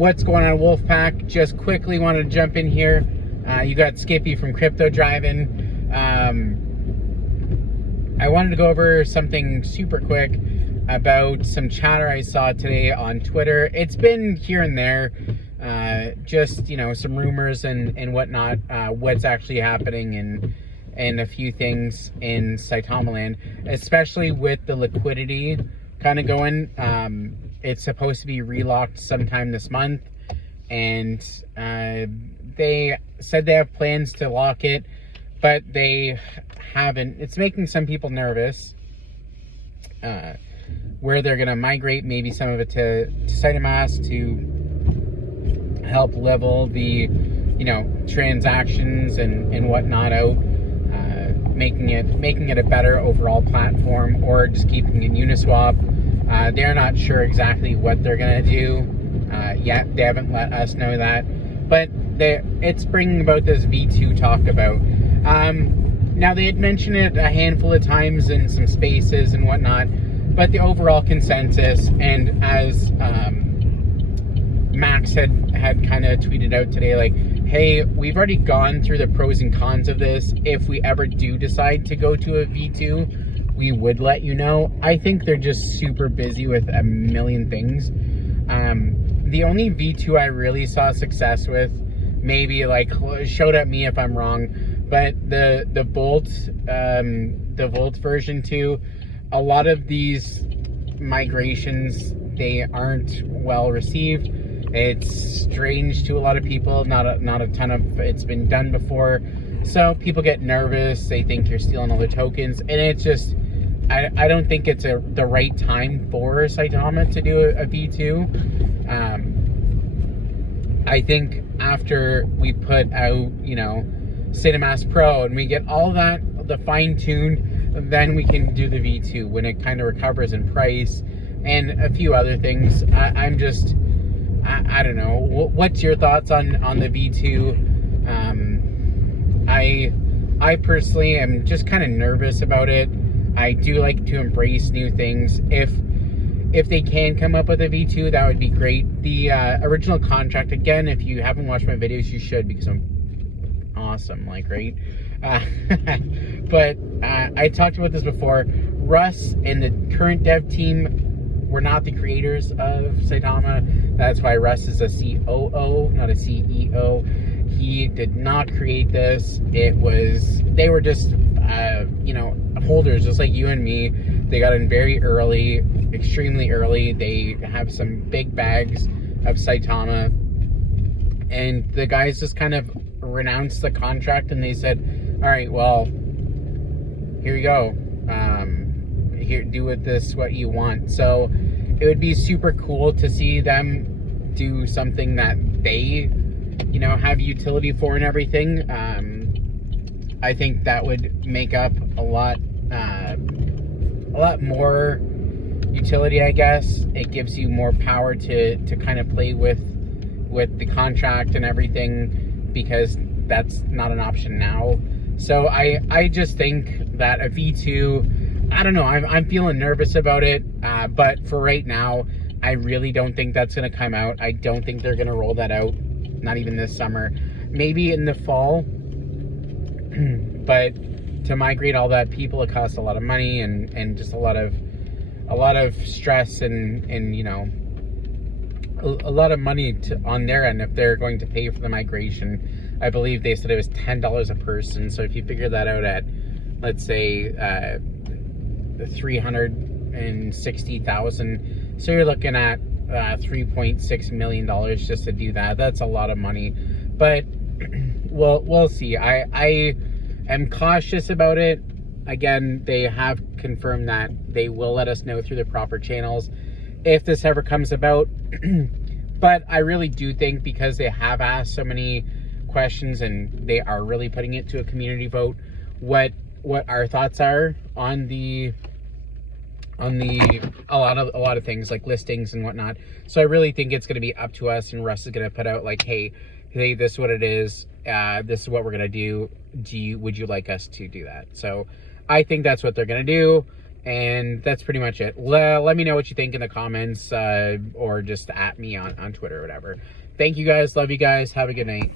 What's going on, Wolfpack? Just quickly wanted to jump in here. You got Skippy from Crypto Driving. I wanted to go over something super quick about some chatter I saw today on Twitter. It's been here and there, just, you know, some rumors and whatnot, what's actually happening and a few things in Saitama land, especially with the liquidity kind of going. It's supposed to be relocked sometime this month, and they said they have plans to lock it, but they haven't. It's making some people nervous, where they're going to migrate maybe some of it to Saitama to help level the, you know, transactions and whatnot out, making it a better overall platform, or just keeping it Uniswap. They're not sure exactly what they're going to do yet. They haven't let us know that. But it's bringing about this V2 talk about. Now, they had mentioned it a handful of times in some spaces and whatnot. But the overall consensus, and as Max had kind of tweeted out today, like, hey, we've already gone through the pros and cons of this. If we ever do decide to go to a V2, we would let you know. I think they're just super busy with a million things. The only V2 I really saw success with, maybe like showed at me if I'm wrong, but the Volt version 2, a lot of these migrations, they aren't well received. It's strange to a lot of people. Not a ton of it's been done before, so people get nervous. They think you're stealing all the tokens, and it's just, I don't think it's the right time for Saitama to do a V2. I think after we put out, you know, Saitama Pro and we get all that, the fine tune, then we can do the V2 when it kind of recovers in price and a few other things. I don't know. What's your thoughts on the V2? I personally am just kind of nervous about it. I do like to embrace new things. If they can come up with a V2, that would be great. The original contract, again, if you haven't watched my videos, you should, because I'm awesome, like, right? But I talked about this before. Russ and the current dev team were not the creators of Saitama. That's why Russ is a COO, not a CEO. He did not create this. They were just, you know, holders, just like you and me. They got in very early, extremely early. They have some big bags of Saitama, and the guys just kind of renounced the contract, and they said, all right, well, here you go. Here, do with this what you want. So it would be super cool to see them do something that they, you know, have utility for and everything. I think that would make up a lot more utility, I guess. It gives you more power to kind of play with the contract and everything, because that's not an option now. So I just think that a V2, I don't know, I'm feeling nervous about it, but for right now, I really don't think that's going to come out. I don't think they're going to roll that out, not even this summer. Maybe in the fall, but to migrate all that people, it costs a lot of money and just a lot of stress and you know, a lot of money on their end if they're going to pay for the migration. I believe they said it was $10 a person. So if you figure that out at, let's say, 360,000, so you're looking at $3.6 million just to do that. That's a lot of money, but we'll see. I am cautious about it. Again, they have confirmed that they will let us know through the proper channels if this ever comes about. But I really do think, because they have asked so many questions and they are really putting it to a community vote, what our thoughts are on a lot of things like listings and whatnot. So I really think it's going to be up to us, and Russ is going to put out like, hey, this is what it is. This is what we're going to do. Would you like us to do that? So I think that's what they're going to do. And that's pretty much it. Let me know what you think in the comments, or just at me on Twitter or whatever. Thank you guys. Love you guys. Have a good night.